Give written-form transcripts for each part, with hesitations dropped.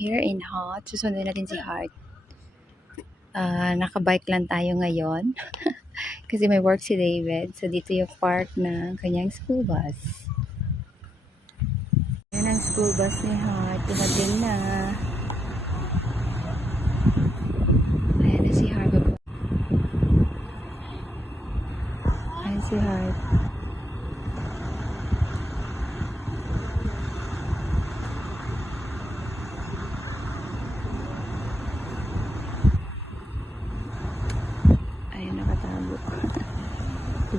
here in Hot. Susunduin natin si Heart. Nakabike lang tayo ngayon. Kasi may work si David. So, dito yung park ng kanyang school bus. Yan ang school bus ni Heart. Dumating na. Ayan na si Heart. Ayan si Heart.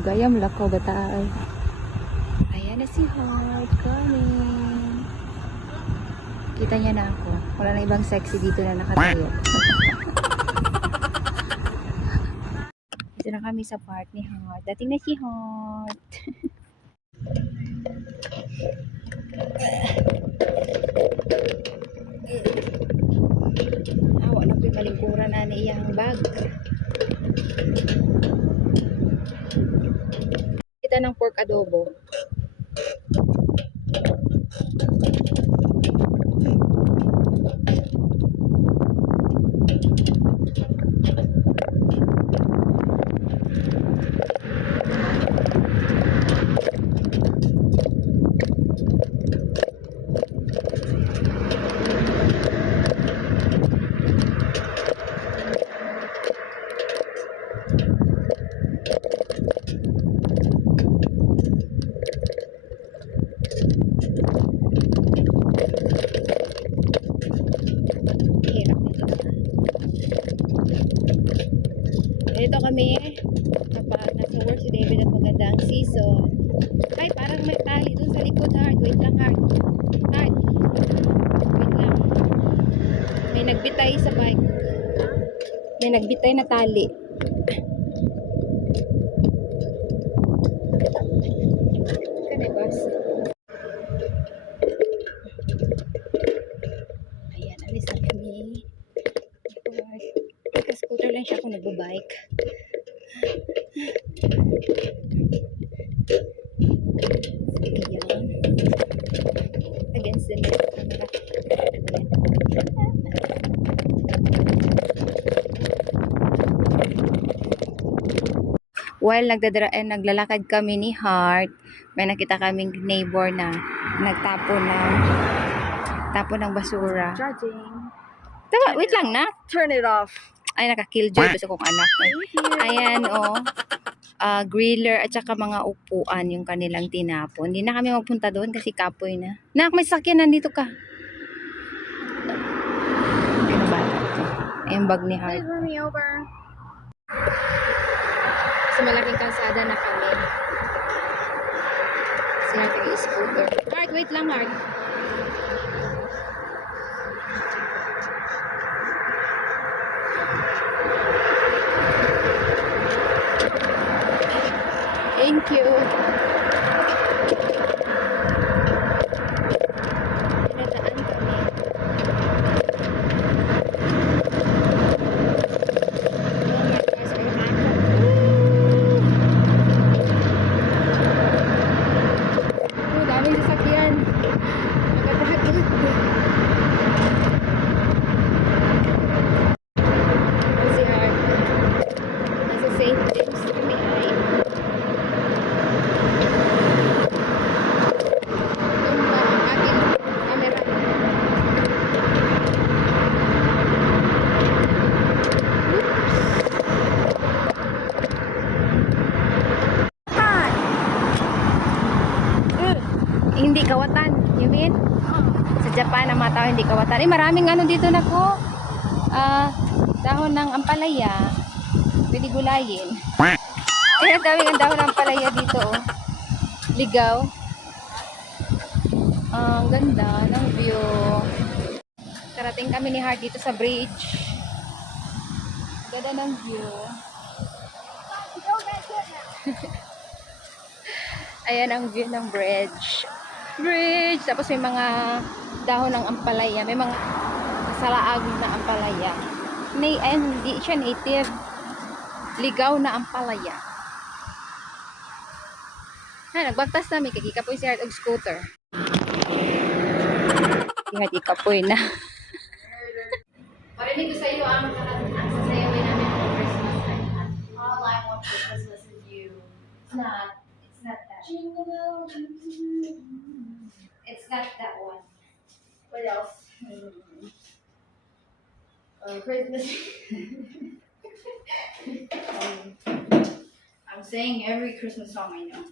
Gayam lakaw bataay. Ayan na si Heart coming. Kita niya na ako. Wala na ibang sexy dito na nakatayo. Dito na kami sa park ni Heart. Dating na si Heart. Awa na po yung malingkuran na iyang bag. Kita ng pork adobo. Dito kami kapag nasa work si David at magandang season. Ay, parang may tali dun sa likod, Heart. Wait lang, Heart. Heart. Wait lang. May nagbitay sa bike. May nagbitay na tali. Kani, boss? Ayan, alis na kami. Scooter lang siya kung nagbabike. Ayan. Against the camera. While naglalakad kami ni Heart, may nakita kaming neighbor na nagtapon ng basura. Judging. Tama, wait lang na. Turn it off. Ay, naka-killjoy gusto kong anak. Ayan, griller at saka mga upuan yung kanilang tinapon. Hindi na kami magpunta doon kasi kapoy na. Nak, may sakyan, nandito ka. Ano ba ito? Ayun, bag ni Heart. Please run me over. Sa malaking kalsada na kami. Si Heart nag-scooter. Heart, wait lang, Heart. Thank you. Pinadaan kami. Daming sasakyan. Nagkatagot. Si Art. Nasa St. James kami ay. Hindi kawatan, you mean? Sa Japan, ang mga tao hindi kawatan. Maraming ano dito na ko. Dahon ng ampalaya. Pwede gulayin. Daming ang dahon ng ampalaya dito. Ligaw. Ang ganda ng view. Karating kami ni Heart dito sa bridge. Ganda ng view. Ayan ang view ng bridge. Tapos may mga dahon ng ampalaya, may mga salaag na ampalaya. Hindi siya native. Ligaw na ampalaya. Nagbagtas namin kay ikapoy si Heart og scooter. Si Heart ikapoy na. Narinig ko sa iyo ang sasayawin namin for Christmas. All I want for Christmas is you. It's not that. Jingle bell. It's not that one. What else? Christmas. I'm saying every Christmas song I know.